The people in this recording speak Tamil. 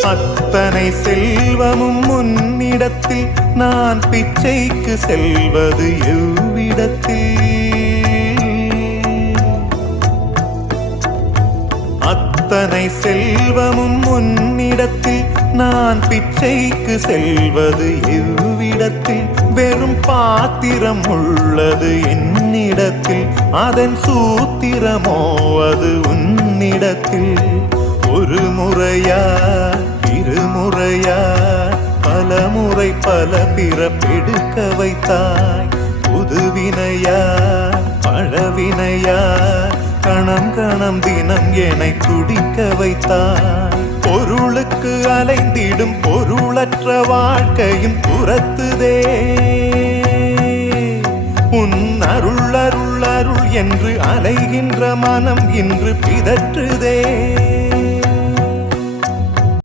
அத்தனை செல்வமும் உன்னிடத்தில் நான் பிச்சைக்கு செல்வது எவ்விடத்தில்? அத்தனை செல்வமும் உன்னிடத்தில் நான் பிச்சைக்கு செல்வது எவ்விடத்தில்? வெறும் பாத்திரம் உள்ளது என்னிடத்தில், அதன் சூத்திரமோ அது உன்னிடத்தில். ஒரு முறையா இருமுறையா பல முறை பல பிறப்பெடுக்க வைத்தாய். புதுவினையா பழவினையா கணம் கணம் தினம் என்னை துடிக்க வைத்தாய். பொருளுக்கு அலைந்திடும் பொருளற்ற வாழ்க்கையும் துரத்துதே. உன் அருள் அருள் அருள் என்று அலைகின்ற மனம் இன்று பிதற்றுதே.